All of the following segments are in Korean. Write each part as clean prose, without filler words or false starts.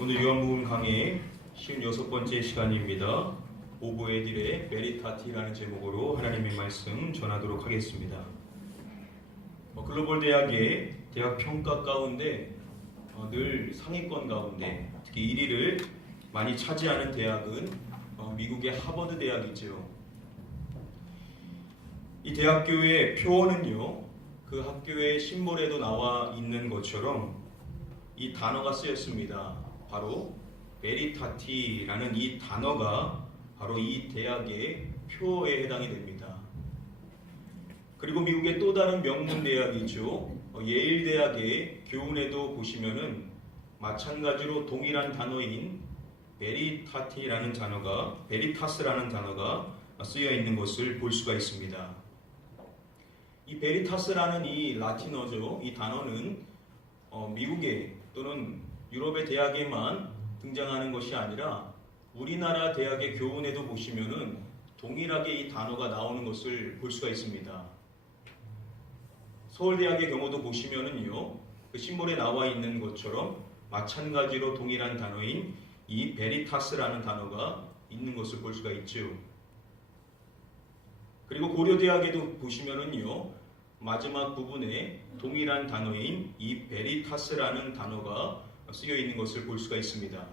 오늘 요한복음 강의 56번째 시간입니다. 오보에딜의 메리타티라는 제목으로 하나님의 말씀 전하도록 하겠습니다. 글로벌 대학의 대학 평가 가운데 늘 상위권 가운데 특히 1위를 많이 차지하는 대학은 미국의 하버드 대학이죠. 이 대학교의 표어는요, 그 학교의 심볼에도 나와 있는 것처럼 이 단어가 쓰였습니다. 바로 메리타티라는 이 단어가 바로 이 대학의 표어에 해당이 됩니다. 그리고 미국의 또 다른 명문 대학이죠. 예일 대학의 교훈에도 보시면은 마찬가지로 동일한 단어인 메리타티라는 단어가, 베리타스라는 단어가 쓰여 있는 것을 볼 수가 있습니다. 이 베리타스라는 이 라틴어죠. 이 단어는 미국의 또는 유럽의 대학에만 등장하는 것이 아니라 우리나라 대학의 교훈에도 보시면은 동일하게 이 단어가 나오는 것을 볼 수가 있습니다. 서울대학의 경우도 보시면은요, 그 신문에 나와 있는 것처럼 마찬가지로 동일한 단어인 이 베리타스라는 단어가 있는 것을 볼 수가 있죠. 그리고 고려대학에도 보시면은요, 마지막 부분에 동일한 단어인 이 베리타스라는 단어가 쓰여 있는 것을 볼 수가 있습니다.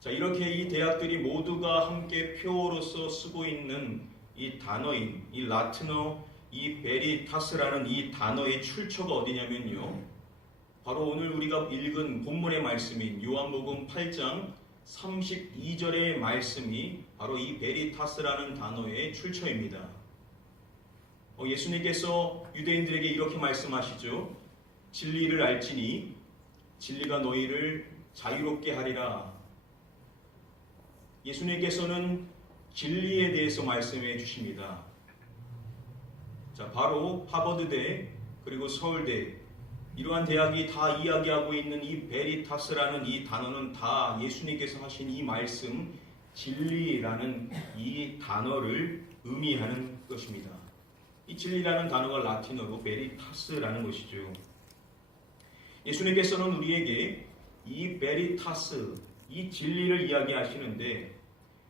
자, 이렇게 이 대학들이 모두가 함께 표어로서 쓰고 있는 이 단어인 이 라틴어 이 베리타스라는 이 단어의 출처가 어디냐면요, 바로 오늘 우리가 읽은 본문의 말씀인 요한복음 8장 32절의 말씀이 바로 이 베리타스라는 단어의 출처입니다. 예수님께서 유대인들에게 이렇게 말씀하시죠. 진리를 알지니 진리가 너희를 자유롭게 하리라. 예수님께서는 진리에 대해서 말씀해 주십니다. 자, 바로 하버드대 그리고 서울대 이러한 대학이 다 이야기하고 있는 이 베리타스라는 이 단어는 다 예수님께서 하신 이 말씀 진리라는 이 단어를 의미하는 것입니다. 이 진리라는 단어가 라틴어로 베리타스라는 것이죠. 예수님께서는 우리에게 이 베리타스, 이 진리를 이야기하시는데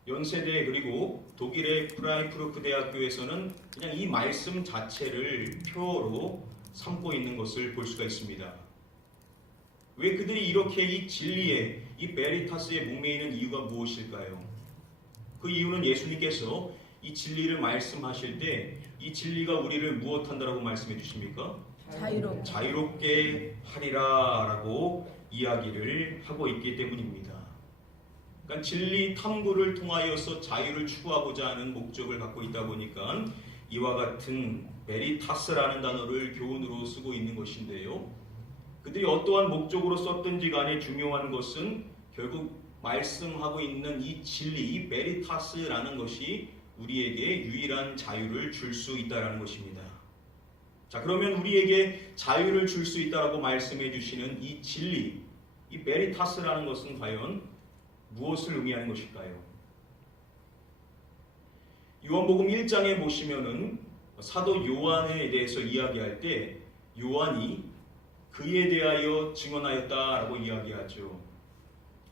연세대 그리고 독일의 프라이프루크 대학교에서는 그냥 이 말씀 자체를 표어로 삼고 있는 것을 볼 수가 있습니다. 왜 그들이 이렇게 이 진리에, 이 베리타스에 목매이는 이유가 무엇일까요? 그 이유는 예수님께서 이 진리를 말씀하실 때 이 진리가 우리를 무엇한다라고 말씀해 주십니까? 자유롭게 하리라 라고 이야기를 하고 있기 때문입니다. 그러니까 진리 탐구를 통하여서 자유를 추구하고자 하는 목적을 갖고 있다 보니까 이와 같은 베리타스라는 단어를 교훈으로 쓰고 있는 것인데요. 그들이 어떠한 목적으로 썼든지 간에 중요한 것은 결국 말씀하고 있는 이 진리, 이 베리타스라는 것이 우리에게 유일한 자유를 줄 수 있다는 것입니다. 자, 그러면 우리에게 자유를 줄 수 있다라고 말씀해 주시는 이 진리, 이 베리타스라는 것은 과연 무엇을 의미하는 것일까요? 요한복음 1장에 보시면은 사도 요한에 대해서 이야기할 때 요한이 그에 대하여 증언하였다라고 이야기하죠.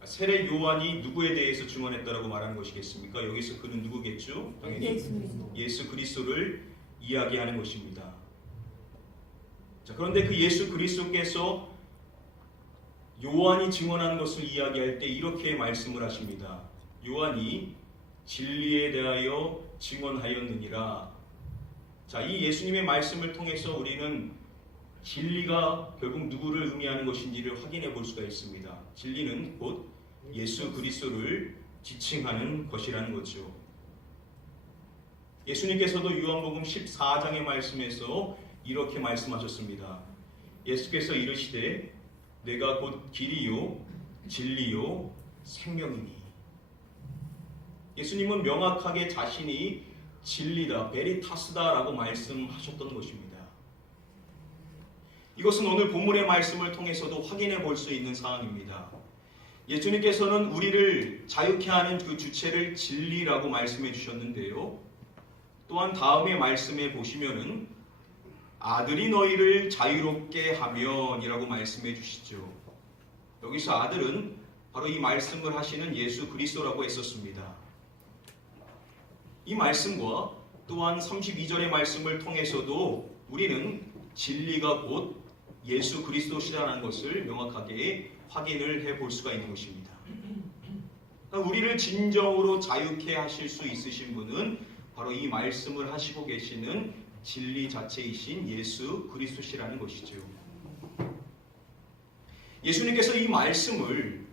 세례 요한이 누구에 대해서 증언했다라고 말하는 것이겠습니까? 여기서 그는 누구겠죠? 당연히 예수 그리스도를 이야기하는 것입니다. 자, 그런데 그 예수 그리스도께서 요한이 증언한 것을 이야기할 때 이렇게 말씀을 하십니다. 요한이 진리에 대하여 증언하였느니라. 자, 이 예수님의 말씀을 통해서 우리는 진리가 결국 누구를 의미하는 것인지를 확인해 볼 수가 있습니다. 진리는 곧 예수 그리스도를 지칭하는 것이라는 거죠. 예수님께서도 요한복음 14장의 말씀에서 이렇게 말씀하셨습니다. 예수께서 이르시되 내가 곧 길이요 진리요 생명이니. 예수님은 명확하게 자신이 진리다, 베리타스다라고 말씀하셨던 것입니다. 이것은 오늘 본문의 말씀을 통해서도 확인해 볼 수 있는 사항입니다. 예수님께서는 우리를 자유케 하는 그 주체를 진리라고 말씀해 주셨는데요. 또한 다음의 말씀에 보시면은 아들이 너희를 자유롭게 하면이라고 말씀해 주시죠. 여기서 아들은 바로 이 말씀을 하시는 예수 그리스도라고 했었습니다. 이 말씀과 또한 32절의 말씀을 통해서도 우리는 진리가 곧 예수 그리스도시라는 것을 명확하게 확인을 해볼 수가 있는 것입니다. 우리를 진정으로 자유케 하실 수 있으신 분은 바로 이 말씀을 하시고 계시는 진리 자체이신 예수 그리스도시라는 것이죠. 예수님께서 이 말씀을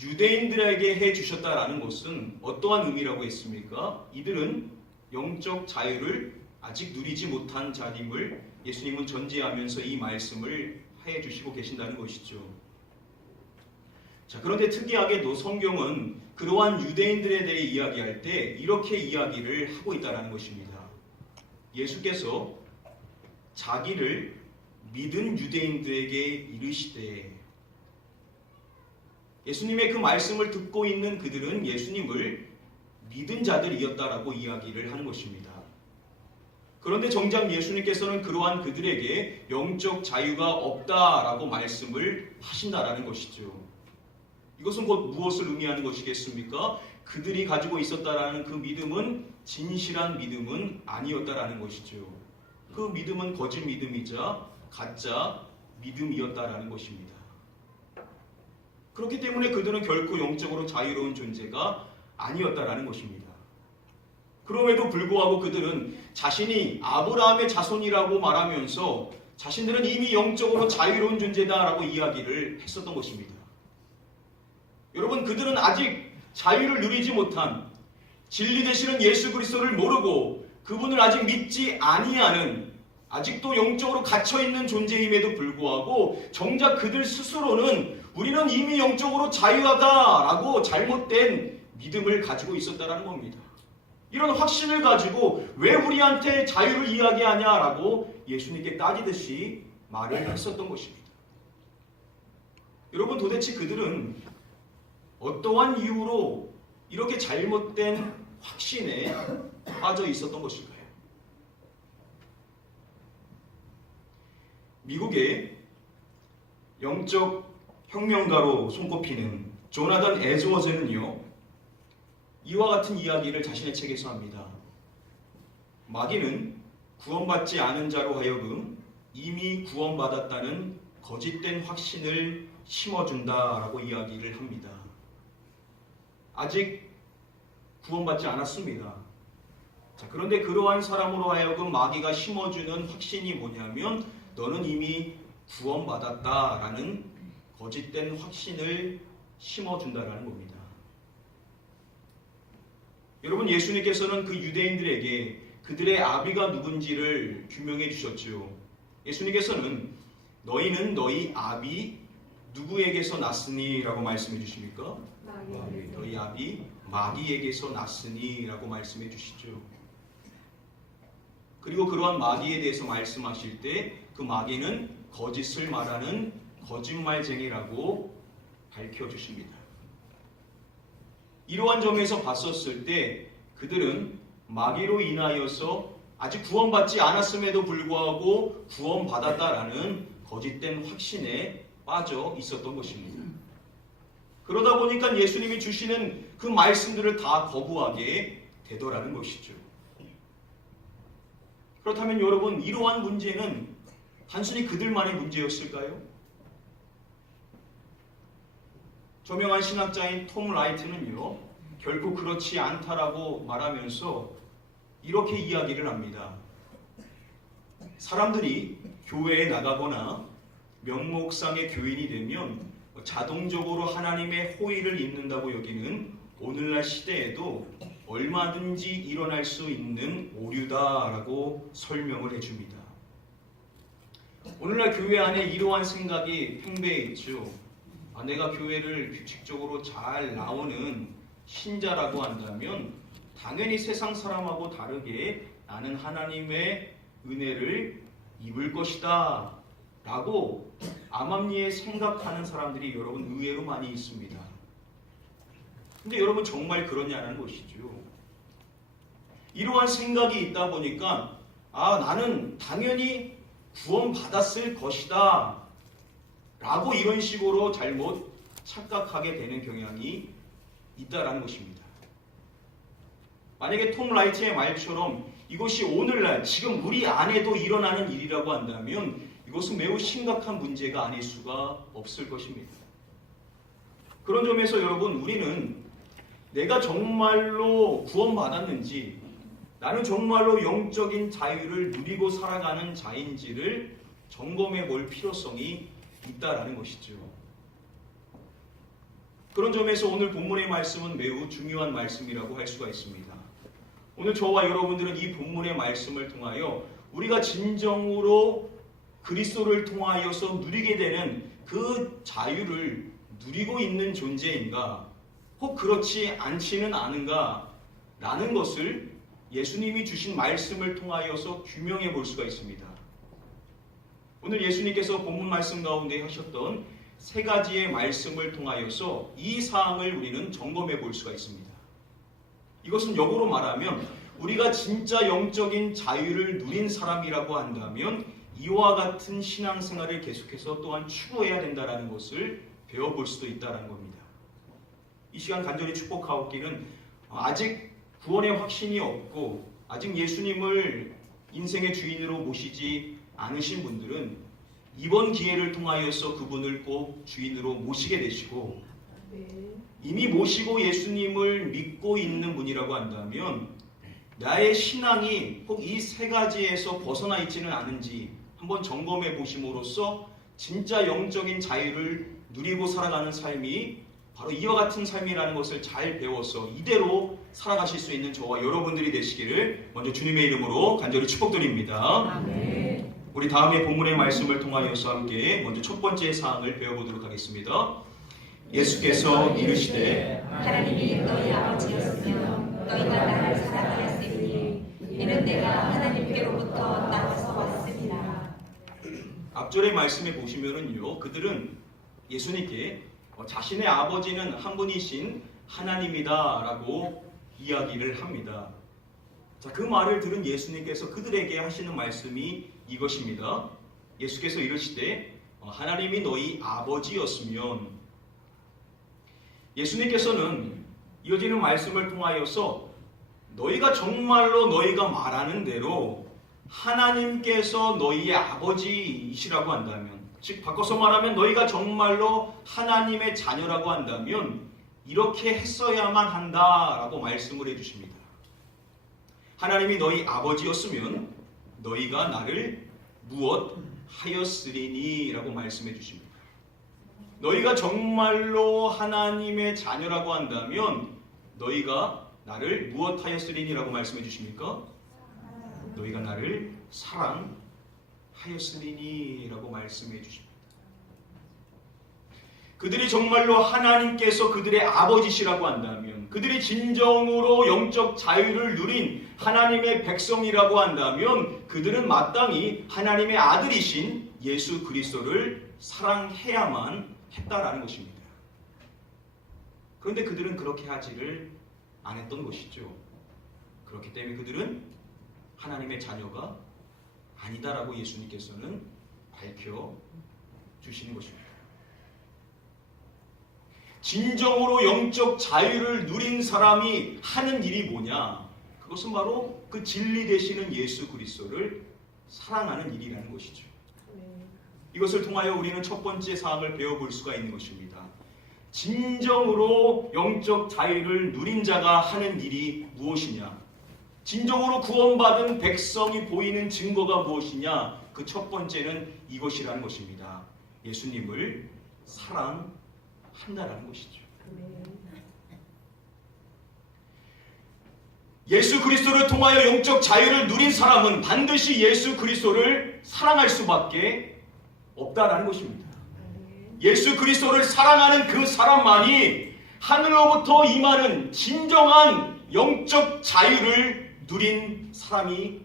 유대인들에게 해주셨다라는 것은 어떠한 의미라고 했습니까? 이들은 영적 자유를 아직 누리지 못한 자임을 예수님은 전제하면서 이 말씀을 해주시고 계신다는 것이죠. 자, 그런데 특이하게도 성경은 그러한 유대인들에 대해 이야기할 때 이렇게 이야기를 하고 있다는 것입니다. 예수께서 자기를 믿은 유대인들에게 이르시되, 예수님의 그 말씀을 듣고 있는 그들은 예수님을 믿은 자들이었다라고 이야기를 하는 것입니다. 그런데 정작 예수님께서는 그러한 그들에게 영적 자유가 없다라고 말씀을 하신다라는 것이죠. 이것은 곧 무엇을 의미하는 것이겠습니까? 그들이 가지고 있었다라는 그 믿음은 진실한 믿음은 아니었다라는 것이죠. 그 믿음은 거짓 믿음이자 가짜 믿음이었다라는 것입니다. 그렇기 때문에 그들은 결코 영적으로 자유로운 존재가 아니었다라는 것입니다. 그럼에도 불구하고 그들은 자신이 아브라함의 자손이라고 말하면서 자신들은 이미 영적으로 자유로운 존재다라고 이야기를 했었던 것입니다. 여러분, 그들은 아직 자유를 누리지 못한 진리 되시는 예수 그리스도를 모르고 그분을 아직 믿지 아니하는 아직도 영적으로 갇혀있는 존재임에도 불구하고 정작 그들 스스로는 우리는 이미 영적으로 자유하다라고 잘못된 믿음을 가지고 있었다는 겁니다. 이런 확신을 가지고 왜 우리한테 자유를 이야기하냐라고 예수님께 따지듯이 말을 했었던 것입니다. 여러분, 도대체 그들은 어떠한 이유로 이렇게 잘못된 확신에 빠져 있었던 것일까요? 미국의 영적 혁명가로 손꼽히는 조나단 에즈워즈는요, 이와 같은 이야기를 자신의 책에서 합니다. 마귀는 구원받지 않은 자로 하여금 이미 구원받았다는 거짓된 확신을 심어준다라고 이야기를 합니다. 아직 구원받지 않았습니다. 자, 그런데 그러한 사람으로 하여금 마귀가 심어주는 확신이 뭐냐면 너는 이미 구원받았다라는 거짓된 확신을 심어준다라는 겁니다. 여러분, 예수님께서는 그 유대인들에게 그들의 아비가 누군지를 규명해 주셨죠. 예수님께서는 너희는 너희 아비 누구에게서 났으니? 라고 말씀해 주십니까? 너희 아비 마귀에게서 났으니? 라고 말씀해 주시죠. 그리고 그러한 마귀에 대해서 말씀하실 때 그 마귀는 거짓을 말하는 거짓말쟁이라고 밝혀주십니다. 이러한 점에서 봤었을 때 그들은 마귀로 인하여서 아직 구원받지 않았음에도 불구하고 구원받았다라는 거짓된 확신에 빠져 있었던 것입니다. 그러다 보니까 예수님이 주시는 그 말씀들을 다 거부하게 되더라는 것이죠. 그렇다면 여러분, 이러한 문제는 단순히 그들만의 문제였을까요? 저명한 신학자인 톰 라이트는요, 결코 그렇지 않다라고 말하면서 이렇게 이야기를 합니다. 사람들이 교회에 나가거나 명목상의 교인이 되면 자동적으로 하나님의 호의를 입는다고 여기는 오늘날 시대에도 얼마든지 일어날 수 있는 오류다라고 설명을 해줍니다. 오늘날 교회 안에 이러한 생각이 팽배해 있죠. 내가 교회를 규칙적으로 잘 나오는 신자라고 한다면 당연히 세상 사람하고 다르게 나는 하나님의 은혜를 입을 것이다 라고 암암리에 생각하는 사람들이 여러분 의외로 많이 있습니다. 근데 여러분 정말 그러냐는 것이죠. 이러한 생각이 있다 보니까 나는 당연히 구원받았을 것이다 라고 이런 식으로 잘못 착각하게 되는 경향이 있다라는 것입니다. 만약에 톰 라이트의 말처럼 이것이 오늘날 지금 우리 안에도 일어나는 일이라고 한다면 이것은 매우 심각한 문제가 아닐 수가 없을 것입니다. 그런 점에서 여러분, 우리는 내가 정말로 구원받았는지, 나는 정말로 영적인 자유를 누리고 살아가는 자인지를 점검해 볼 필요성이 있다라는 것이죠. 그런 점에서 오늘 본문의 말씀은 매우 중요한 말씀이라고 할 수가 있습니다. 오늘 저와 여러분들은 이 본문의 말씀을 통하여 우리가 진정으로 그리스도를 통하여서 누리게 되는 그 자유를 누리고 있는 존재인가, 혹 그렇지 않지는 않은가 라는 것을 예수님이 주신 말씀을 통하여서 규명해 볼 수가 있습니다. 오늘 예수님께서 본문 말씀 가운데 하셨던 세 가지의 말씀을 통하여서 이 사항을 우리는 점검해 볼 수가 있습니다. 이것은 역으로 말하면 우리가 진짜 영적인 자유를 누린 사람이라고 한다면 이와 같은 신앙생활을 계속해서 또한 추구해야 된다는 것을 배워볼 수도 있다는 겁니다. 이 시간 간절히 축복하옵기는 아직 구원의 확신이 없고 아직 예수님을 인생의 주인으로 모시지 않으신 분들은 이번 기회를 통하여서 그분을 꼭 주인으로 모시게 되시고, 이미 모시고 예수님을 믿고 있는 분이라고 한다면 나의 신앙이 꼭 이 세 가지에서 벗어나 있지는 않은지 한번 점검해 보심으로써 진짜 영적인 자유를 누리고 살아가는 삶이 바로 이와 같은 삶이라는 것을 잘 배워서 이대로 살아가실 수 있는 저와 여러분들이 되시기를 먼저 주님의 이름으로 간절히 축복드립니다. 아멘. 우리 다음에 본문의 말씀을 통하여서 함께 먼저 첫 번째 사항을 배워보도록 하겠습니다. 예수께서 이르시되 하나님이 너희 아버지였으며 너희가 나를 사랑하였으니 이는 내가 하나님께로부터 나와서 왔습니다. 앞절의 말씀에 보시면은요, 그들은 예수님께 자신의 아버지는 한 분이신 하나님이다라고 이야기를 합니다. 자, 그 말을 들은 예수님께서 그들에게 하시는 말씀이 이것입니다. 예수께서 이르시되 하나님이 너희 아버지였으면, 예수님께서는 이어지는 말씀을 통하여서 너희가 정말로 너희가 말하는 대로 하나님께서 너희의 아버지이시라고 한다면, 즉 바꿔서 말하면 너희가 정말로 하나님의 자녀라고 한다면 이렇게 했어야만 한다라고 말씀을 해주십니다. 하나님이 너희 아버지였으면 너희가 나를 무엇 하였으리니 라고 말씀해 주십니다. 너희가 정말로 하나님의 자녀라고 한다면 너희가 나를 무엇 하였으리니 라고 말씀해 주십니까? 너희가 나를 사랑하였으리니 라고 말씀해 주십니다. 그들이 정말로 하나님께서 그들의 아버지시라고 한다면, 그들이 진정으로 영적 자유를 누린 하나님의 백성이라고 한다면 그들은 마땅히 하나님의 아들이신 예수 그리스도를 사랑해야만 했다라는 것입니다. 그런데 그들은 그렇게 하지를 안 했던 것이죠. 그렇기 때문에 그들은 하나님의 자녀가 아니다라고 예수님께서는 밝혀주시는 것입니다. 진정으로 영적 자유를 누린 사람이 하는 일이 뭐냐? 그것은 바로 그 진리 되시는 예수 그리스도를 사랑하는 일이라는 것이죠. 이것을 통하여 우리는 첫 번째 사항을 배워볼 수가 있는 것입니다. 진정으로 영적 자유를 누린 자가 하는 일이 무엇이냐? 진정으로 구원받은 백성이 보이는 증거가 무엇이냐? 그 첫 번째는 이것이라는 것입니다. 예수님을 사랑한다라는 것이죠. 예수 그리스도를 통하여 영적 자유를 누린 사람은 반드시 예수 그리스도를 사랑할 수밖에 없다라는 것입니다. 예수 그리스도를 사랑하는 그 사람만이 하늘로부터 임하는 진정한 영적 자유를 누린 사람이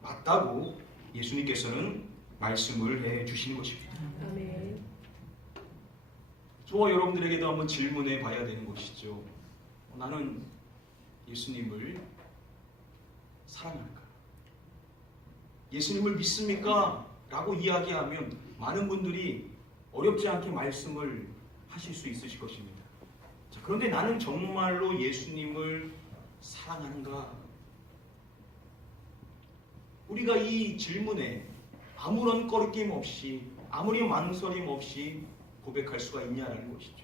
맞다고 예수님께서는 말씀을 해 주시는 것입니다. 저와 여러분들에게도 한번 질문해 봐야 되는 것이죠. 나는 예수님을 사랑할까? 예수님을 믿습니까? 라고 이야기하면 많은 분들이 어렵지 않게 말씀을 하실 수 있으실 것입니다. 자, 그런데 나는 정말로 예수님을 사랑하는가? 우리가 이 질문에 아무런 꺼리낌 없이, 아무리 망설임 없이 고백할 수가 있냐라는 것이죠.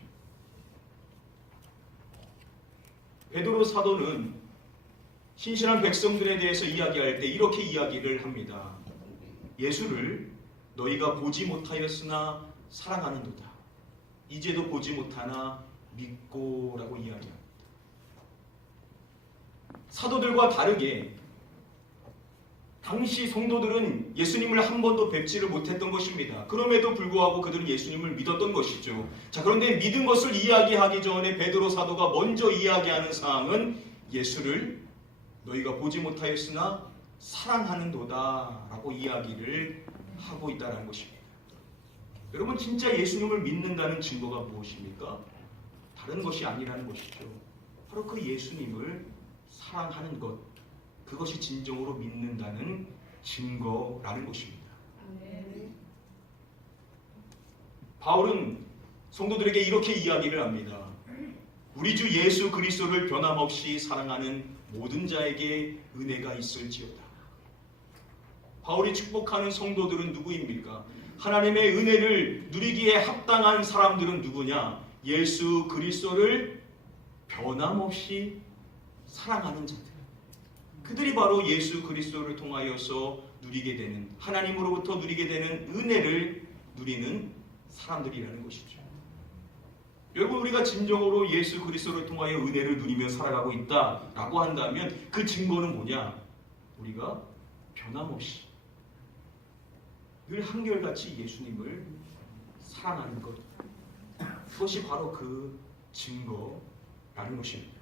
베드로 사도는 신실한 백성들에 대해서 이야기할 때 이렇게 이야기를 합니다. 예수를 너희가 보지 못하였으나 사랑하는도다. 이제도 보지 못하나 믿고라고 이야기합니다. 사도들과 다르게 당시 성도들은 예수님을 한 번도 뵙지를 못했던 것입니다. 그럼에도 불구하고 그들은 예수님을 믿었던 것이죠. 자, 그런데 믿은 것을 이야기하기 전에 베드로 사도가 먼저 이야기하는 사항은 예수를 너희가 보지 못하였으나 사랑하는도다 라고 이야기를 하고 있다는 것입니다. 여러분, 진짜 예수님을 믿는다는 증거가 무엇입니까? 다른 것이 아니라는 것이죠. 바로 그 예수님을 사랑하는 것, 그것이 진정으로 믿는다는 증거라는 것입니다. 바울은 성도들에게 이렇게 이야기를 합니다. 우리 주 예수 그리스도를 변함없이 사랑하는 모든 자에게 은혜가 있을지어다. 바울이 축복하는 성도들은 누구입니까? 하나님의 은혜를 누리기에 합당한 사람들은 누구냐? 예수 그리스도를 변함없이 사랑하는 자들. 그들이 바로 예수 그리스도를 통하여서 누리게 되는, 하나님으로부터 누리게 되는 은혜를 누리는 사람들이라는 것이죠. 여러분, 우리가 진정으로 예수 그리스도를 통하여 은혜를 누리며 살아가고 있다라고 한다면 그 증거는 뭐냐? 우리가 변함없이 늘 한결같이 예수님을 사랑하는 것, 그것이 바로 그 증거라는 것입니다.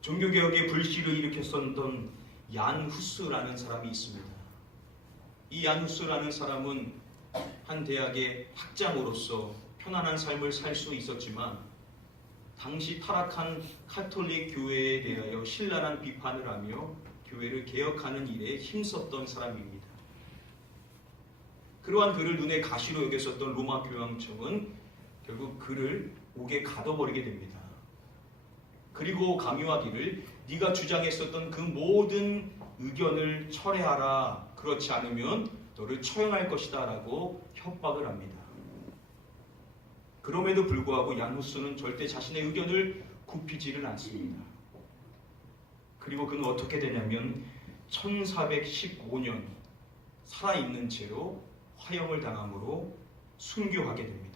종교개혁의 불씨를 일으켰었던 얀 후스라는 사람이 있습니다. 이 얀 후스라는 사람은 한 대학의 학장으로서 편안한 삶을 살 수 있었지만 당시 타락한 카톨릭 교회에 대하여 신랄한 비판을 하며 교회를 개혁하는 일에 힘썼던 사람입니다. 그러한 그를 눈에 가시로 여겼었던 로마 교황청은 결국 그를 옥에 가둬버리게 됩니다. 그리고 강요하기를 네가 주장했었던 그 모든 의견을 철회하라. 그렇지 않으면 너를 처형할 것이다 라고 협박을 합니다. 그럼에도 불구하고 얀 후스는 절대 자신의 의견을 굽히지를 않습니다. 그리고 그는 어떻게 되냐면 1415년 살아있는 채로 화형을 당함으로 순교하게 됩니다.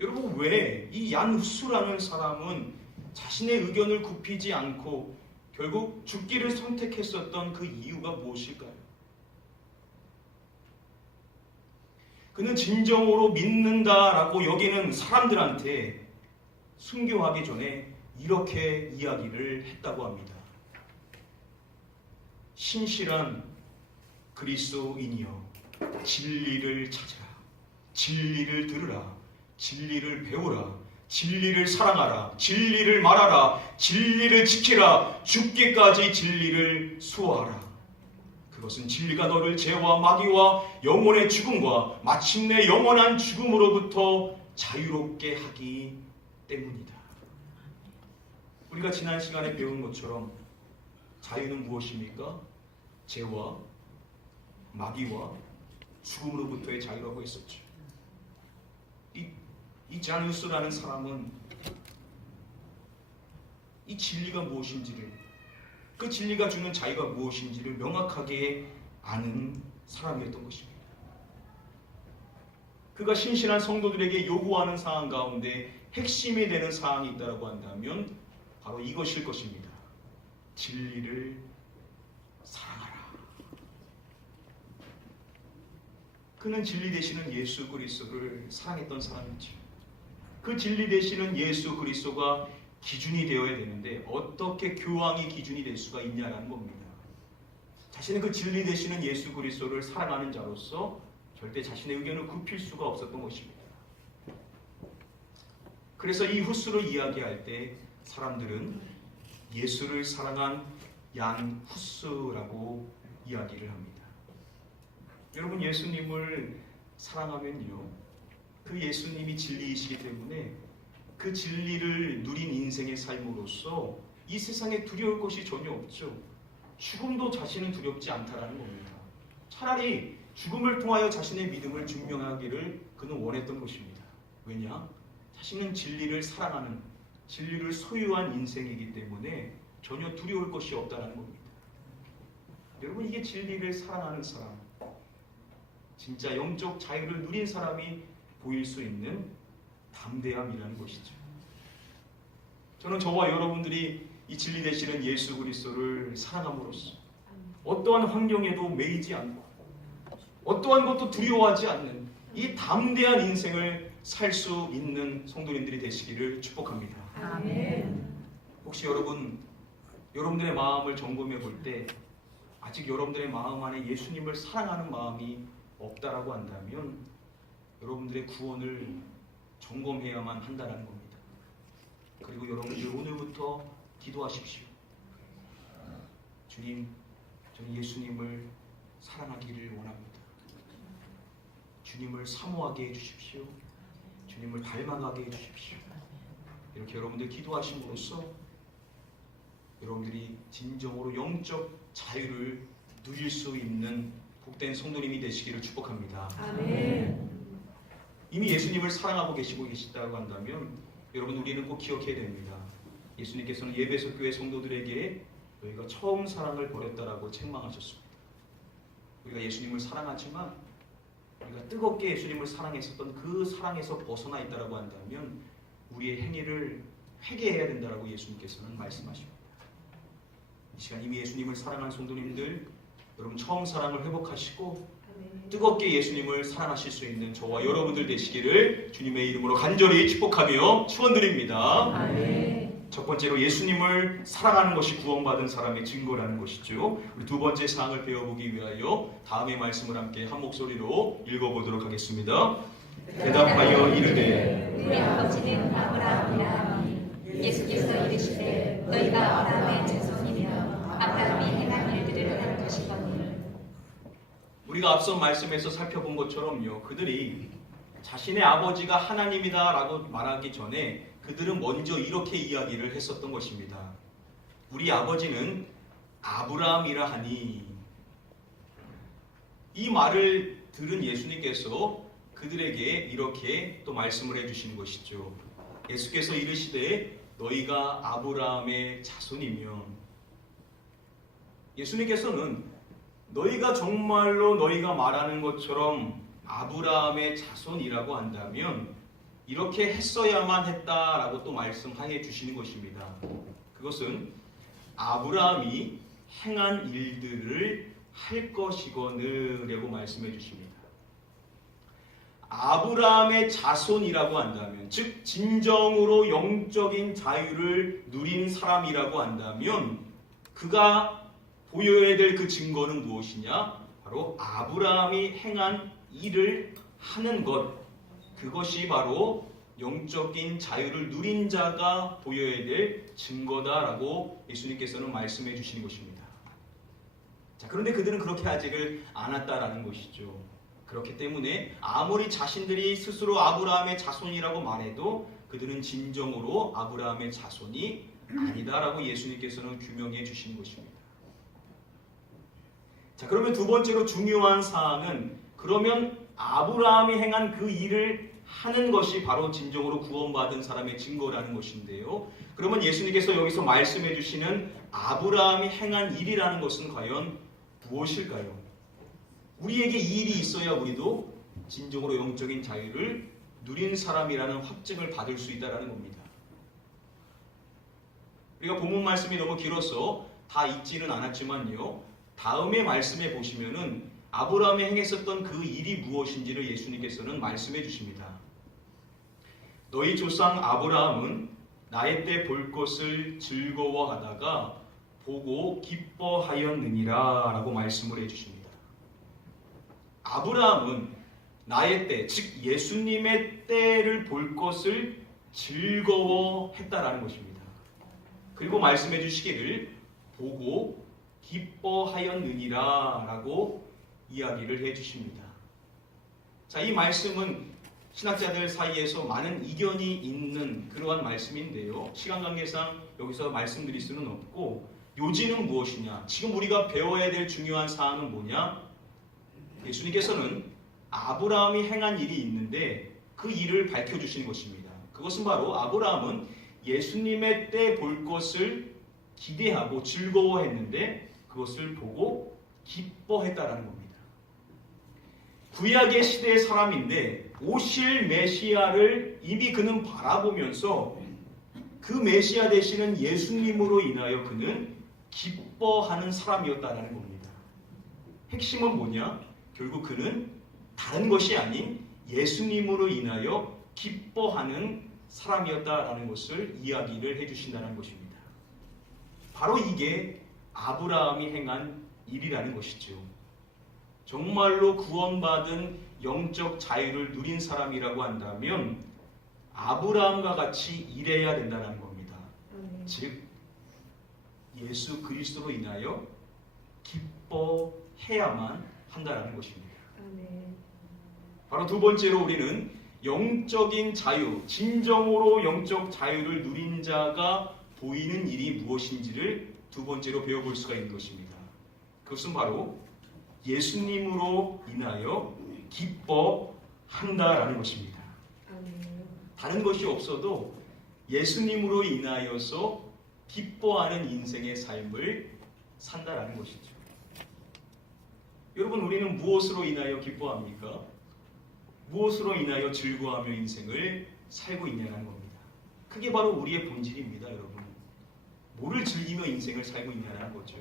여러분, 왜 이 얀 후스라는 사람은 자신의 의견을 굽히지 않고 결국 죽기를 선택했었던 그 이유가 무엇일까요? 그는 진정으로 믿는다라고 여기는 사람들한테 순교하기 전에 이렇게 이야기를 했다고 합니다. 신실한 그리스도인이여, 진리를 찾으라, 진리를 들으라, 진리를 배우라, 진리를 사랑하라, 진리를 말하라, 진리를 지키라, 죽기까지 진리를 수호하라. 그것은 진리가 너를 죄와 마귀와 영혼의 죽음과 마침내 영원한 죽음으로부터 자유롭게 하기 때문이다. 우리가 지난 시간에 배운 것처럼 자유는 무엇입니까? 죄와 마귀와 죽음으로부터의 자유라고 했었죠. 이 자누스라는 사람은 이 진리가 무엇인지를, 그 진리가 주는 자유가 무엇인지를 명확하게 아는 사람이었던 것입니다. 그가 신실한 성도들에게 요구하는 사항 가운데 핵심이 되는 사항이 있다고 한다면 바로 이것일 것입니다. 진리를 사랑하라. 그는 진리 되시는 예수 그리스도를 사랑했던 사람이죠. 그 진리 되시는 예수 그리스도가 기준이 되어야 되는데 어떻게 교황이 기준이 될 수가 있냐라는 겁니다. 자신은 그 진리 되시는 예수 그리스도를 사랑하는 자로서 절대 자신의 의견을 굽힐 수가 없었던 것입니다. 그래서 이 후스를 이야기할 때 사람들은 예수를 사랑한 얀 후스라고 이야기를 합니다. 여러분, 예수님을 사랑하면요, 그 예수님이 진리이시기 때문에 그 진리를 누린 인생의 삶으로서 이 세상에 두려울 것이 전혀 없죠. 죽음도 자신은 두렵지 않다라는 겁니다. 차라리 죽음을 통하여 자신의 믿음을 증명하기를 그는 원했던 것입니다. 왜냐? 자신은 진리를 사랑하는, 진리를 소유한 인생이기 때문에 전혀 두려울 것이 없다는 겁니다. 여러분, 이게 진리를 사랑하는 사람, 진짜 영적 자유를 누린 사람이 보일 수 있는 담대함이라는 것이죠. 저는 저와 여러분들이 이 진리 되시는 예수 그리스도를 사랑함으로써 어떠한 환경에도 매이지 않고 어떠한 것도 두려워하지 않는 이 담대한 인생을 살 수 있는 성도님들이 되시기를 축복합니다. 아멘. 혹시 여러분들의 마음을 점검해 볼 때 아직 여러분들의 마음 안에 예수님을 사랑하는 마음이 없다라고 한다면 여러분들의 구원을 점검해야만 한다는 겁니다. 그리고 여러분들 오늘부터 기도하십시오. 주님, 저는 예수님을 사랑하기를 원합니다. 주님을 사모하게 해주십시오. 주님을 닮아가게 해주십시오. 이렇게 여러분들 기도하심으로써 여러분들이 진정으로 영적 자유를 누릴 수 있는 복된 성도님이 되시기를 축복합니다. 아멘. 이미 예수님을 사랑하고 계시다고 한다면 여러분, 우리는 꼭 기억해야 됩니다. 예수님께서는 예배소 교회 성도들에게 너희가 처음 사랑을 버렸다라고 책망하셨습니다. 우리가 예수님을 사랑하지만 우리가 뜨겁게 예수님을 사랑했었던 그 사랑에서 벗어나 있다라고 한다면 우리의 행위를 회개해야 된다라고 예수님께서는 말씀하십니다. 이 시간 이미 예수님을 사랑한 성도님들, 여러분 처음 사랑을 회복하시고 뜨겁게 예수님을 사랑하실 수 있는 저와 여러분들 되시기를 주님의 이름으로 간절히 축복하며 축원드립니다. 아멘. 첫 번째로 예수님을 사랑하는 것이 구원받은 사람의 증거라는 것이죠. 우리 두 번째 사항을 배워보기 위하여 다음의 말씀을 함께 한 목소리로 읽어보도록 하겠습니다. 대답하여 이르되 우리 아버지는 아브라함이라. 예수께서 이르시되 너희가 아브라함의 자손이며 아브라함이 행한 일들을 할 것이거늘. 우리가 앞선 말씀에서 살펴본 것처럼요, 그들이 자신의 아버지가 하나님이다 라고 말하기 전에 그들은 먼저 이렇게 이야기를 했었던 것입니다. 우리 아버지는 아브라함이라 하니. 이 말을 들은 예수님께서 그들에게 이렇게 또 말씀을 해주시는 것이죠. 예수께서 이르시되 너희가 아브라함의 자손이면, 예수님께서는 너희가 정말로 너희가 말하는 것처럼 아브라함의 자손이라고 한다면 이렇게 했어야만 했다라고 또 말씀해 주시는 것입니다. 그것은 아브라함이 행한 일들을 할 것이거늘이라고 말씀해 주십니다. 아브라함의 자손이라고 한다면, 즉 진정으로 영적인 자유를 누린 사람이라고 한다면 그가 보여야 될 그 증거는 무엇이냐? 바로 아브라함이 행한 일을 하는 것, 그것이 바로 영적인 자유를 누린 자가 보여야 될 증거다라고 예수님께서는 말씀해 주시는 것입니다. 자, 그런데 그들은 그렇게 하지를 않았다라는 것이죠. 그렇기 때문에 아무리 자신들이 스스로 아브라함의 자손이라고 말해도 그들은 진정으로 아브라함의 자손이 아니다라고 예수님께서는 규명해 주시는 것입니다. 자, 그러면 두 번째로 중요한 사항은, 그러면 아브라함이 행한 그 일을 하는 것이 바로 진정으로 구원받은 사람의 증거라는 것인데요. 그러면 예수님께서 여기서 말씀해 주시는 아브라함이 행한 일이라는 것은 과연 무엇일까요? 우리에게 이 일이 있어야 우리도 진정으로 영적인 자유를 누린 사람이라는 확증을 받을 수 있다는 겁니다. 우리가 본문 말씀이 너무 길어서 다 읽지는 않았지만요, 다음의 말씀에 보시면은 아브라함이 행했었던 그 일이 무엇인지를 예수님께서는 말씀해 주십니다. 너희 조상 아브라함은 나의 때 볼 것을 즐거워하다가 보고 기뻐하였느니라 라고 말씀을 해주십니다. 아브라함은 나의 때, 즉 예수님의 때를 볼 것을 즐거워했다라는 것입니다. 그리고 말씀해 주시기를 보고 기뻐하였느니라 라고 이야기를 해주십니다. 자, 이 말씀은 신학자들 사이에서 많은 이견이 있는 그러한 말씀인데요. 시간 관계상 여기서 말씀드릴 수는 없고, 요지는 무엇이냐? 지금 우리가 배워야 될 중요한 사항은 뭐냐? 예수님께서는 아브라함이 행한 일이 있는데 그 일을 밝혀주시는 것입니다. 그것은 바로 아브라함은 예수님의 때 볼 것을 기대하고 즐거워했는데 그것을 보고 기뻐했다라는 겁니다. 구약의 시대의 사람인데 오실 메시아를 이미 그는 바라보면서 그 메시아 되시는 예수님으로 인하여 그는 기뻐하는 사람이었다라는 겁니다. 핵심은 뭐냐? 결국 그는 다른 것이 아닌 예수님으로 인하여 기뻐하는 사람이었다라는 것을 이야기를 해주신다는 것입니다. 바로 이게 아브라함이 행한 일이라는 것이죠. 정말로 구원받은 영적 자유를 누린 사람이라고 한다면 아브라함과 같이 일해야 된다는 겁니다. 즉 예수 그리스도로 인하여 기뻐해야만 한다는 것입니다. 바로 두 번째로 우리는 영적인 자유, 진정으로 영적 자유를 누린 자가 보이는 일이 무엇인지를 두 번째로 배워볼 수가 있는 것입니다. 그것은 바로 예수님으로 인하여 기뻐한다라는 것입니다. 다른 것이 없어도 예수님으로 인하여서 기뻐하는 인생의 삶을 산다라는 것이죠. 여러분, 우리는 무엇으로 인하여 기뻐합니까? 무엇으로 인하여 즐거워하며 인생을 살고 있냐는 겁니다. 그게 바로 우리의 본질입니다, 여러분. 뭐를 즐기며 인생을 살고 있냐는 거죠.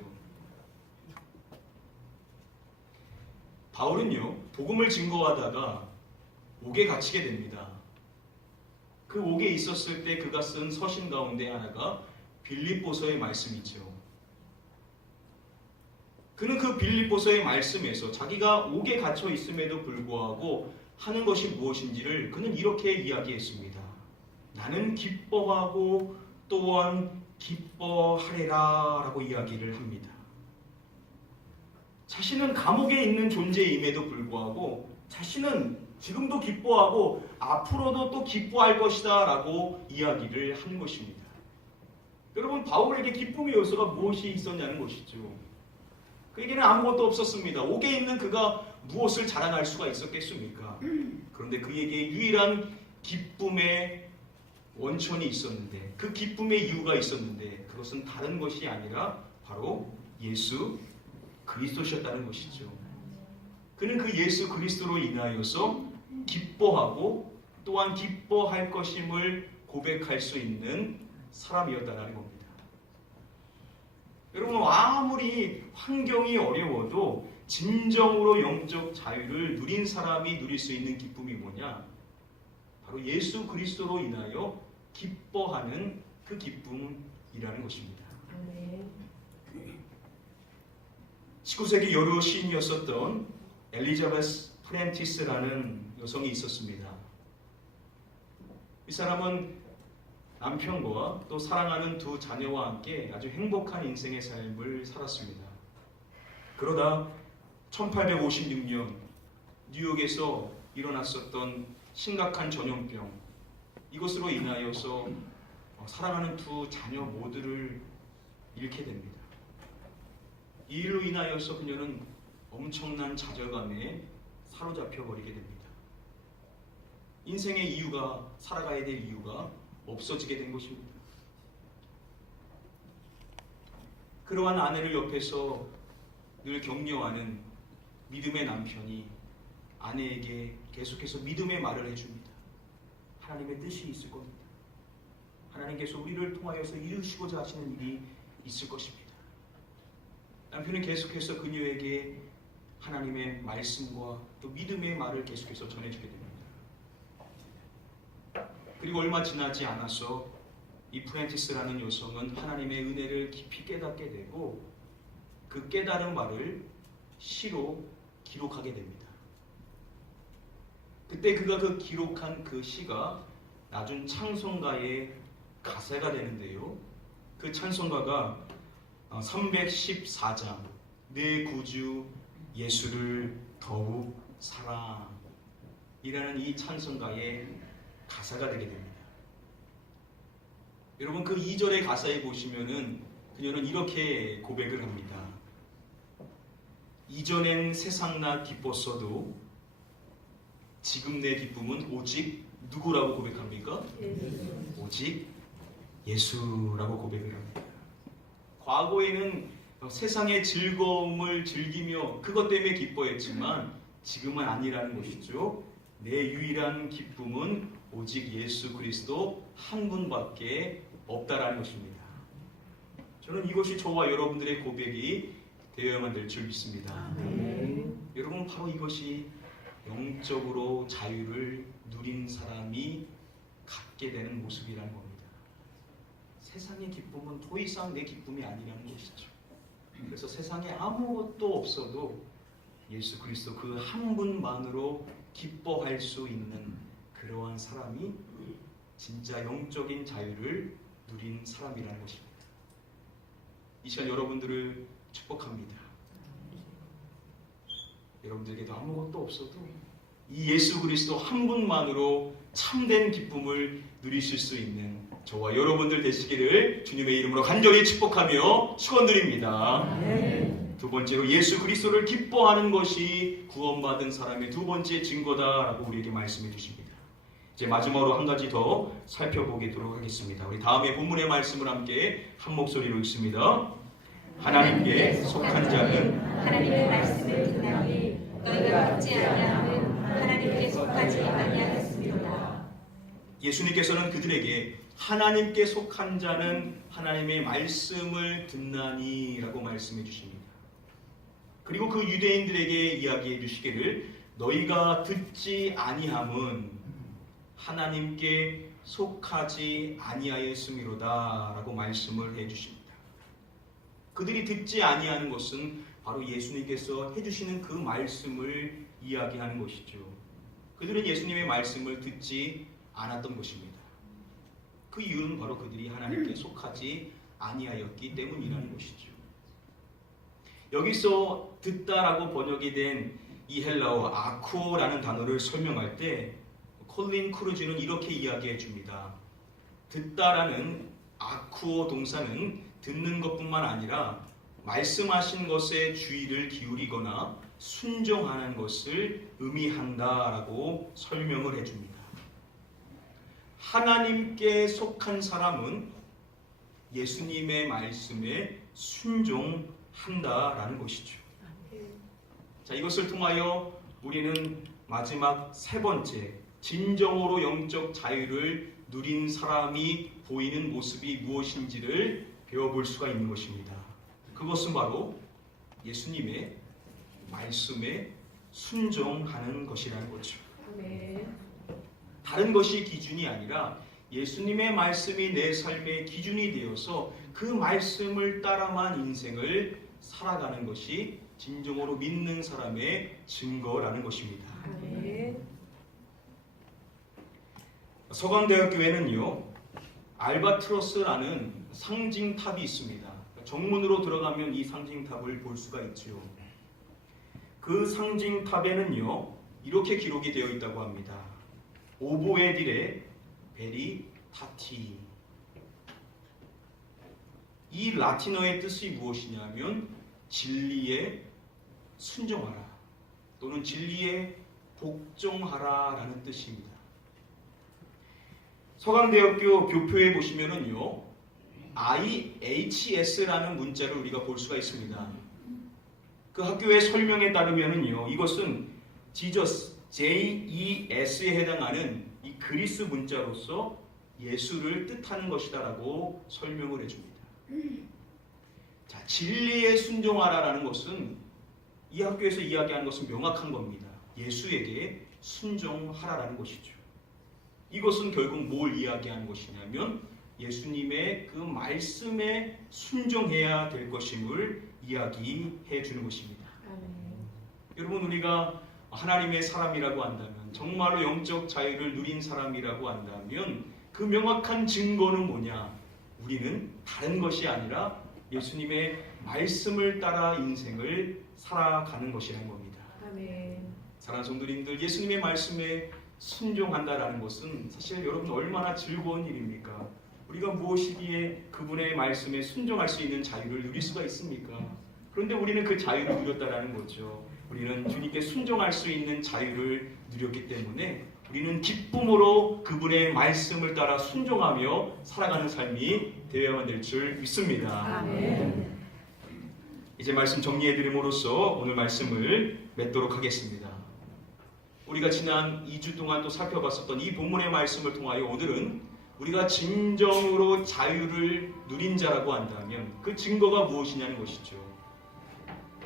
바울은요, 복음을 증거하다가 옥에 갇히게 됩니다. 그 옥에 있었을 때 그가 쓴 서신 가운데 하나가 빌립보서의 말씀이죠. 그는 그 빌립보서의 말씀에서 자기가 옥에 갇혀 있음에도 불구하고 하는 것이 무엇인지를 그는 이렇게 이야기했습니다. 나는 기뻐하고 또한 기뻐하리라 라고 이야기를 합니다. 자신은 감옥에 있는 존재임에도 불구하고 자신은 지금도 기뻐하고 앞으로도 또 기뻐할 것이다 라고 이야기를 하는 것입니다. 여러분, 바울에게 기쁨의 요소가 무엇이 있었냐는 것이죠. 그에게는 아무것도 없었습니다. 옥에 있는 그가 무엇을 자랑할 수가 있었겠습니까? 그런데 그에게 유일한 기쁨의 원천이 있었는데, 그 기쁨의 이유가 있었는데 그것은 다른 것이 아니라 바로 예수 그리스도셨다는 것이죠. 그는 그 예수 그리스도로 인하여서 기뻐하고 또한 기뻐할 것임을 고백할 수 있는 사람이었다는 겁니다. 여러분, 아무리 환경이 어려워도 진정으로 영적 자유를 누린 사람이 누릴 수 있는 기쁨이 뭐냐? 바로 예수 그리스도로 인하여 기뻐하는 그 기쁨이라는 것입니다. 19세기 여러 시인이었었던 엘리자베스 프렌티스라는 여성이 있었습니다. 이 사람은 남편과 또 사랑하는 두 자녀와 함께 아주 행복한 인생의 삶을 살았습니다. 그러다 1856년 뉴욕에서 일어났었던 심각한 전염병, 이것으로 인하여서 사랑하는 두 자녀 모두를 잃게 됩니다. 이 일로 인하여서 그녀는 엄청난 좌절감에 사로잡혀 버리게 됩니다. 인생의 이유가, 살아가야 될 이유가 없어지게 된 것입니다. 그러한 아내를 옆에서 늘 격려하는 믿음의 남편이 아내에게 계속해서 믿음의 말을 해줍니다. 하나님의 뜻이 있을 겁니다. 하나님께서 우리를 통하여서 이루시고자 하시는 일이 있을 것입니다. 남편은 계속해서 그녀에게 하나님의 말씀과 또 믿음의 말을 계속해서 전해주게 됩니다. 그리고 얼마 지나지 않아서 이 프렌티스라는 여성은 하나님의 은혜를 깊이 깨닫게 되고 그 깨달은 말을 시로 기록하게 됩니다. 그때 그가 그 기록한 그 시가 나중 찬송가의 가사가 되는데요. 그 찬송가가 314장 내 구주 예수를 더욱 사랑이라는 이 찬송가의 가사가 되게 됩니다. 여러분 그 2절의 가사에 보시면은 그녀는 이렇게 고백을 합니다. 이전엔 세상 나 기뻤어도 지금 내 기쁨은 오직 누구라고 고백합니까? 오직 예수라고 고백을 합니다. 과거에는 세상의 즐거움을 즐기며 그것 때문에 기뻐했지만 지금은 아니라는 것이죠. 내 유일한 기쁨은 오직 예수 그리스도 한 분밖에 없다라는 것입니다. 저는 이것이 저와 여러분들의 고백이 되어야만 될 줄 믿습니다. 여러분 바로 이것이 영적으로 자유를 누린 사람이 갖게 되는 모습이라는 겁니다. 세상의 기쁨은 더 이상 내 기쁨이 아니라는 것이죠. 그래서 세상에 아무것도 없어도 예수 그리스도 그 한 분만으로 기뻐할 수 있는 그러한 사람이 진짜 영적인 자유를 누린 사람이라는 것입니다. 이 시간 여러분들을 축복합니다. 여러분들에게도 아무것도 없어도 이 예수 그리스도 한 분만으로 참된 기쁨을 누리실 수 있는 저와 여러분들 되시기를 주님의 이름으로 간절히 축복하며 축원드립니다. 두 번째로 예수 그리스도를 기뻐하는 것이 구원받은 사람의 두 번째 증거다라고 우리에게 말씀해 주십니다. 이제 마지막으로 한 가지 더 살펴보도록 하겠습니다. 우리 다음에 본문의 말씀을 함께 한 목소리로 읽습니다. 하나님께 속한 자는 하나님의 말씀을 듣나니 너희가 듣지 아니하면 하나님께 속하지 아니하였습니다. 예수님께서는 그들에게 하나님께 속한 자는 하나님의 말씀을 듣나니 라고 말씀해 주십니다. 그리고 그 유대인들에게 이야기해 주시기를 너희가 듣지 아니함은 하나님께 속하지 아니하였음이로다 라고 말씀을 해 주십니다. 그들이 듣지 아니하는 것은 바로 예수님께서 해주시는 그 말씀을 이야기하는 것이죠. 그들은 예수님의 말씀을 듣지 않았던 것입니다. 그 이유는 바로 그들이 하나님께 속하지 아니하였기 때문이라는 것이죠. 여기서 듣다라고 번역이 된 이 헬라어 아쿠오라는 단어를 설명할 때 콜린 크루즈는 이렇게 이야기해 줍니다. 듣다라는 아쿠오 동사는 듣는 것뿐만 아니라 말씀하신 것에 주의를 기울이거나 순종하는 것을 의미한다라고 설명을 해줍니다. 하나님께 속한 사람은 예수님의 말씀에 순종한다라는 것이죠. 자, 이것을 통하여 우리는 마지막 세 번째 진정으로 영적 자유를 누린 사람이 보이는 모습이 무엇인지를 배워볼 수가 있는 것입니다. 그것은 바로 예수님의 말씀에 순종하는 것이라는 거죠. 다른 것이 기준이 아니라 예수님의 말씀이 내 삶의 기준이 되어서 그 말씀을 따라만 인생을 살아가는 것이 진정으로 믿는 사람의 증거라는 것입니다. 서강대학교에는요 알바트로스라는 상징탑이 있습니다. 정문으로 들어가면 이 상징탑을 볼 수가 있죠. 그 상징탑에는요 이렇게 기록이 되어 있다고 합니다. 오보에딜의 베리타티. 이 라틴어의 뜻이 무엇이냐면 진리에 순종하라 또는 진리에 복종하라 라는 뜻입니다. 서강대학교 교표에 보시면은요 IHS라는 문자를 우리가 볼 수가 있습니다. 그 학교의 설명에 따르면은요 이것은 지저스 JES에 해당하는 이 그리스 문자로서 예수를 뜻하는 것이다라고 설명을 해줍니다. 자, 진리에 순종하라라는 것은 이 학교에서 이야기하는 것은 명확한 겁니다. 예수에게 순종하라라는 것이죠. 이것은 결국 뭘 이야기하는 것이냐면 예수님의 그 말씀에 순종해야 될 것임을 이야기해 주는 것입니다. 여러분 우리가 하나님의 사람이라고 한다면 정말로 영적 자유를 누린 사람이라고 한다면 그 명확한 증거는 뭐냐? 우리는 다른 것이 아니라 예수님의 말씀을 따라 인생을 살아가는 것이라는 겁니다. 아멘. 사랑하는 성도님들, 예수님의 말씀에 순종한다라는 것은 사실 여러분 얼마나 즐거운 일입니까? 우리가 무엇이기에 그분의 말씀에 순종할 수 있는 자유를 누릴 수가 있습니까? 그런데 우리는 그 자유를 누렸다라는 거죠. 우리는 주님께 순종할 수 있는 자유를 누렸기 때문에 우리는 기쁨으로 그분의 말씀을 따라 순종하며 살아가는 삶이 되어야만 될 줄 믿습니다. 아멘. 이제 말씀 정리해드림으로써 오늘 말씀을 맺도록 하겠습니다. 우리가 지난 2주 동안 또 살펴봤었던 이 본문의 말씀을 통하여 오늘은 우리가 진정으로 자유를 누린 자라고 한다면 그 증거가 무엇이냐는 것이죠.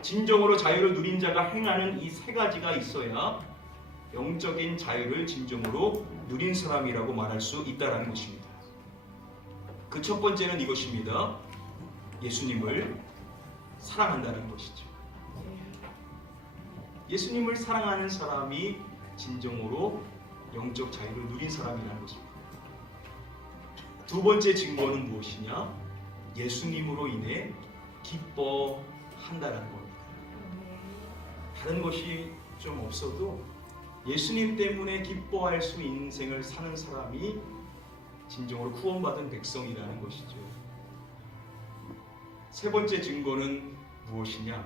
진정으로 자유를 누린 자가 행하는 이 세 가지가 있어야 영적인 자유를 진정으로 누린 사람이라고 말할 수 있다는 것입니다. 그 첫 번째는 이것입니다. 예수님을 사랑한다는 것이죠. 예수님을 사랑하는 사람이 진정으로 영적 자유를 누린 사람이라는 것입니다. 두 번째 증거는 무엇이냐? 예수님으로 인해 기뻐한다는 겁니다. 다른 것이 좀 없어도 예수님 때문에 기뻐할 수 있는 인생을 사는 사람이 진정으로 구원받은 백성이라는 것이죠. 세 번째 증거는 무엇이냐?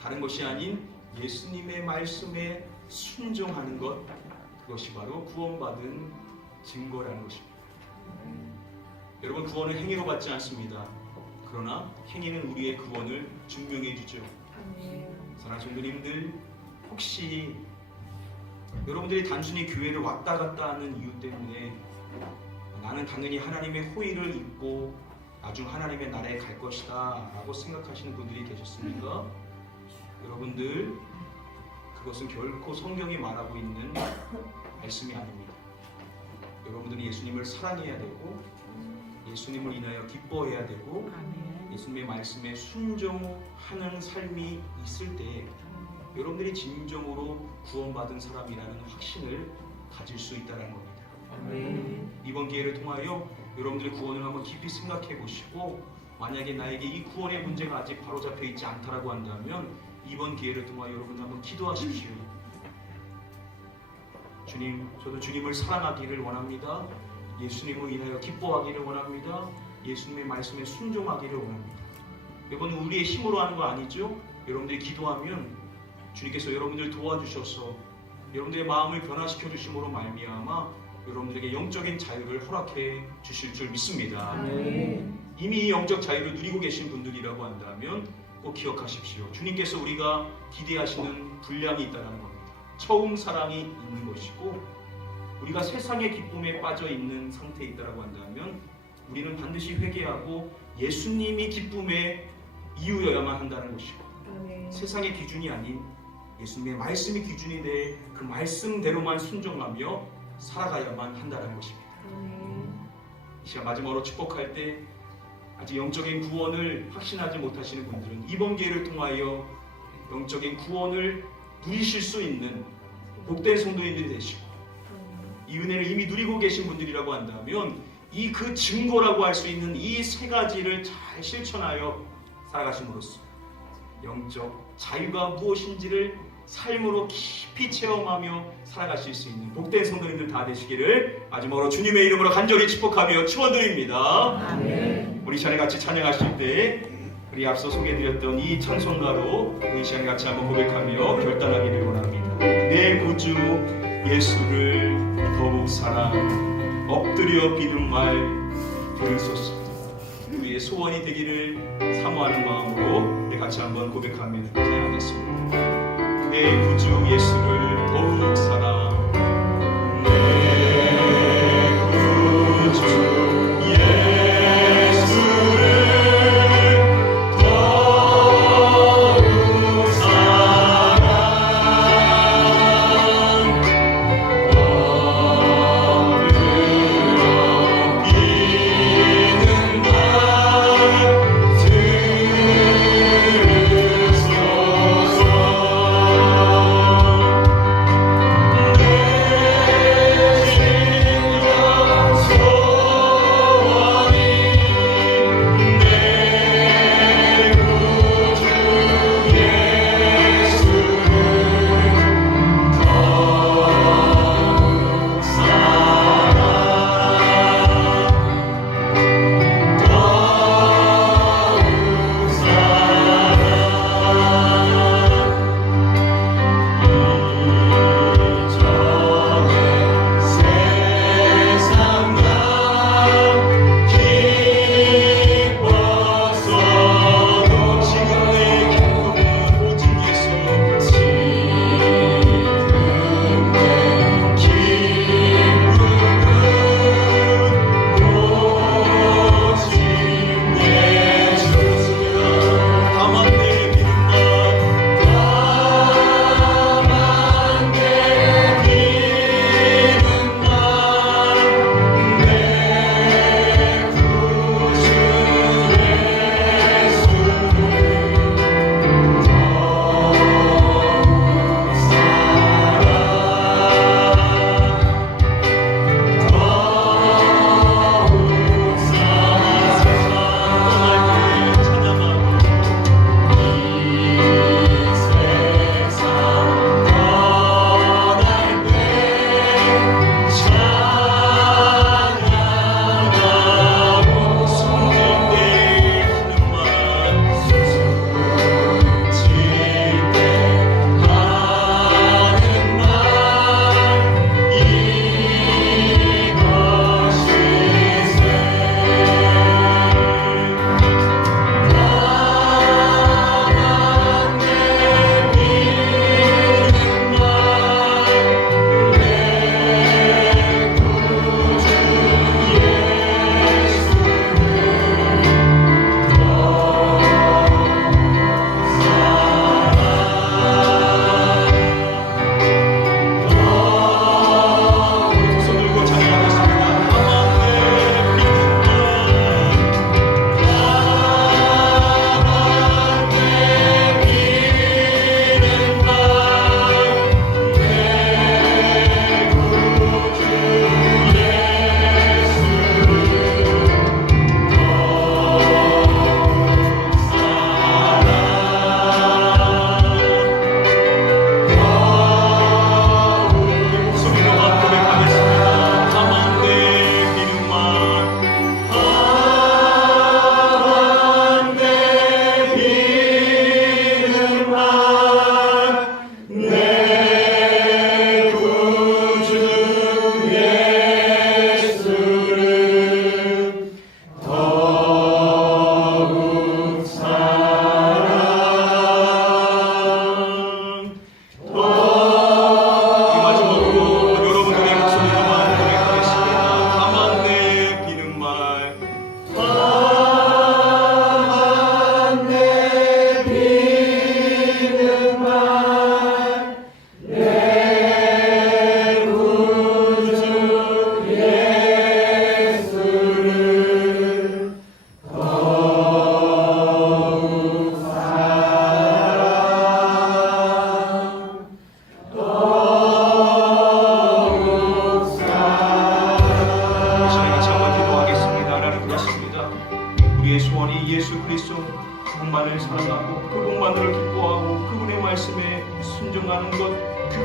다른 것이 아닌 예수님의 말씀에 순종하는 것, 그것이 바로 구원받은 증거라는 것입니다. 여러분, 구원은 행위로 받지 않습니다. 그러나 행위는 우리의 구원을 증명해 주죠. 사랑하는 성도님들, 혹시 여러분들이 단순히 교회를 왔다 갔다 하는 이유 때문에 나는 당연히 하나님의 호의를 입고 나중 하나님의 나라에 갈 것이다 라고 생각하시는 분들이 계셨습니까? 여러분들, 그것은 결코 성경이 말하고 있는 말씀이 아닙니다. 여러분들은 예수님을 사랑해야 되고 예수님을 인하여 기뻐해야 되고 예수님의 말씀에 순종하는 삶이 있을 때 여러분들이 진정으로 구원받은 사람이라는 확신을 가질 수 있다는 겁니다. 이번 기회를 통하여 여러분들의 구원을 한번 깊이 생각해 보시고, 만약에 나에게 이 구원의 문제가 아직 바로잡혀 있지 않다라고 한다면 이번 기회를 통하여 여러분 한번 기도하십시오. 주님, 저도 주님을 사랑하기를 원합니다. 예수님을 인하여 기뻐하기를 원합니다. 예수님의 말씀에 순종하기를 원합니다. 이거는 우리의 힘으로 하는 거 아니죠? 여러분들이 기도하면 주님께서 여러분들 도와주셔서 여러분들의 마음을 변화시켜 주심으로 말미암아 여러분들에게 영적인 자유를 허락해 주실 줄 믿습니다. 이미 이 영적 자유를 누리고 계신 분들이라고 한다면 꼭 기억하십시오. 주님께서 우리가 기대하시는 분량이 있다는 겁니다. 처음 사랑이 있는 것이고, 우리가 세상의 기쁨에 빠져 있는 상태에 있다고 한다면 우리는 반드시 회개하고 예수님이 기쁨의 이유여야만 한다는 것이고, 세상의 기준이 아닌 예수님의 말씀이 기준이 돼 그 말씀대로만 순종하며 살아가야만 한다는 것입니다. 이 시간 마지막으로 축복할 때 아직 영적인 구원을 확신하지 못하시는 분들은 이번 기회를 통하여 영적인 구원을 누리실 수 있는 복된 성도인들이 되시고, 이 은혜를 이미 누리고 계신 분들이라고 한다면 이 그 증거라고 할 수 있는 이 세 가지를 잘 실천하여 살아가심으로써 영적 자유가 무엇인지를 삶으로 깊이 체험하며 살아가실 수 있는 복된 성도님들 다 되시기를 마지막으로 주님의 이름으로 간절히 축복하며 축원드립니다. 우리 시간에 같이 찬양하실 때 우리 앞서 소개해드렸던 이 찬송가로 우리 시간에 같이 한번 고백하며 결단하기를 원합니다. 내 구주 예수를 더욱 사랑, 엎드려 비는 말 들으소서. 우리의 소원이 되기를 사모하는 마음으로 우리 같이 한번 고백하며 찬양하겠습니다. 내 구주 예수를 더욱 사랑, 내 구주 예수를 더욱 사랑, 엎드려 비는 말 들으소서.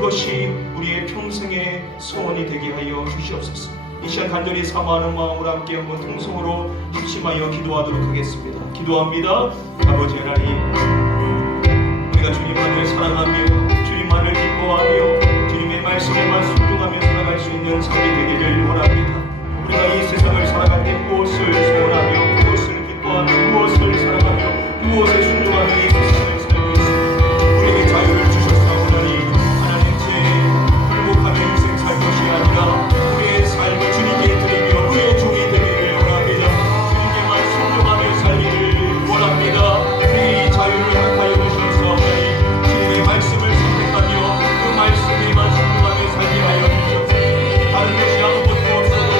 그것이 우리의 평생의 소원이 되게 하여 주시옵소서. 이 시간 간절히 사모하는 마음으로 함께 한번 통성으로 합심하여 기도하도록 하겠습니다. 기도합니다. 아버지 하나님, 우리가 주님만을 사랑하며 주님만을 기뻐하며 주님의 말씀에만 순종하며 살아갈 수 있는 삶이 되기를 원합니다. 우리가 이 세상을 살아갈 때 무엇을 소원하며 무엇을 기뻐하며 무엇을 사랑하며 무엇에 순종하며 이 세상을 살고 있습니다. 우리에게 자유를 주셨사오니 하나님 죄에 굴복하며 인생 살 것이 아니라 우리의 삶을 주님께 드리며 그의 종이 되기를 원합니다. 주님께만 순종하며 살기를 원합니다. 우리의 이 자유를 허락하여 주셨사오니 주님의 말씀을 선택하며 그 말씀에만 순종하며 살게 하여 주시옵소서. 다른 것이 아무것도 없어도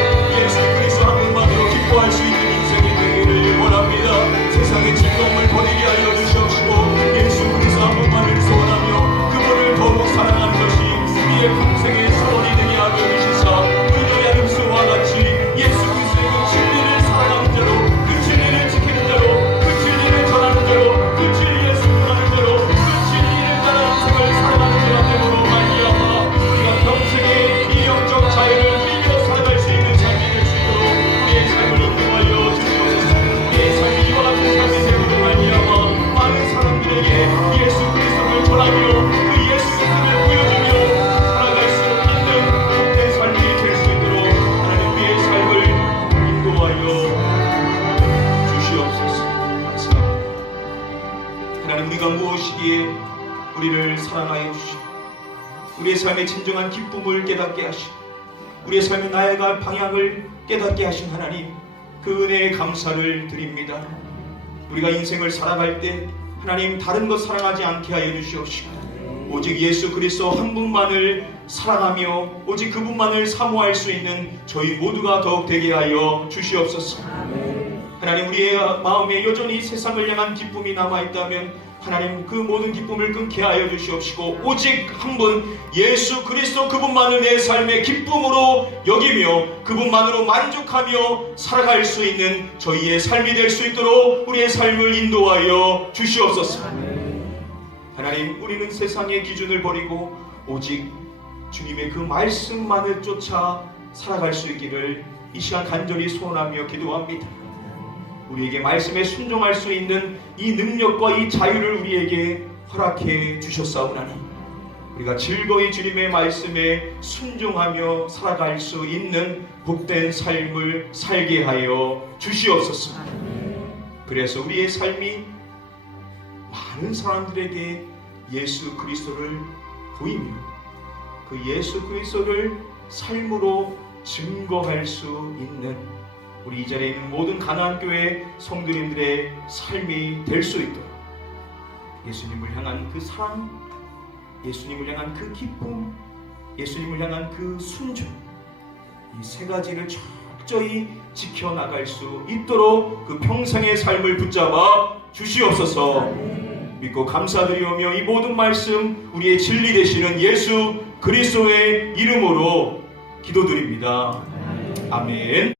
예수 그리스도 한 분만으로 기뻐할 수 있는 인생이 되기를 원합니다. 세상의 즐거움을 버리게 하여 주시옵시고 예수 그리스도 한 분만을 소원하며 그분을 더욱 사랑하는 것이 우리의 평생의 소원이 되게 하여 주시사 그녀의 아름수와 같이 예수 그리스도의 그 진리를 사랑하는 자로 그 진리를 지키는 자로 그 진리를 전하는 자로 그 진리에 순종하는 자로 그 진리를 따라 인생을 살아가는 자가 되므로 말미암아 우리가 평생의 이 영적 자유를 누리며 살아갈 수 있는 삶이 될 수 있도록 우리의 삶을 인도하여 주시옵소서. 우리의 삶이 이와 같은 삶이 되므로 말미암아 많은 사람들에게 예수 그리스도를 전하며 그 예수 그리스도를 보여주며 살아갈 수 있는 복된 삶이 될 수 있도록 하나님 우리의 삶을 인도하여 주시옵소서. 감사합니다. 하나님, 우리가 무엇이기에 우리를 사랑하여 주시고 우리의 삶의 진정한 기쁨을 깨닫게 하시고 우리의 삶의 나아갈 방향을 깨닫게 하신 하나님, 그 은혜에 감사를 드립니다. 우리가 인생을 살아갈 때 하나님 다른 것 사랑하지 않게 하여 주시옵시고 오직 예수 그리스도 한 분만을 사랑하며 오직 그분만을 사모할 수 있는 저희 모두가 더욱 되게 하여 주시옵소서. 하나님, 우리의 마음에 여전히 세상을 향한 기쁨이 남아있다면 하나님 그 모든 기쁨을 끊게 하여 주시옵시고 오직 한 분 예수 그리스도 그분만을 내 삶의 기쁨으로 여기며 그분만으로 만족하며 살아갈 수 있는 저희의 삶이 될 수 있도록 우리의 삶을 인도하여 주시옵소서. 하나님, 우리는 세상의 기준을 버리고 오직 주님의 그 말씀만을 쫓아 살아갈 수 있기를 이 시간 간절히 소원하며 기도합니다. 우리에게 말씀에 순종할 수 있는 이 능력과 이 자유를 우리에게 허락해 주셨사오나니 우리가 즐거이 주님의 말씀에 순종하며 살아갈 수 있는 복된 삶을 살게 하여 주시옵소서. 그래서 우리의 삶이 많은 사람들에게 예수 그리스도를 보이며 그 예수 그리스도를 삶으로 증거할 수 있는 우리 이 자리에 있는 모든 가나안교회 성도님들의 삶이 될 수 있도록 예수님을 향한 그 사랑, 예수님을 향한 그 기쁨, 예수님을 향한 그 순종, 이 세 가지를 철저히 지켜나갈 수 있도록 그 평생의 삶을 붙잡아 주시옵소서. 믿고 감사드리오며 이 모든 말씀 우리의 진리 되시는 예수 그리스도의 이름으로 기도드립니다. 아멘.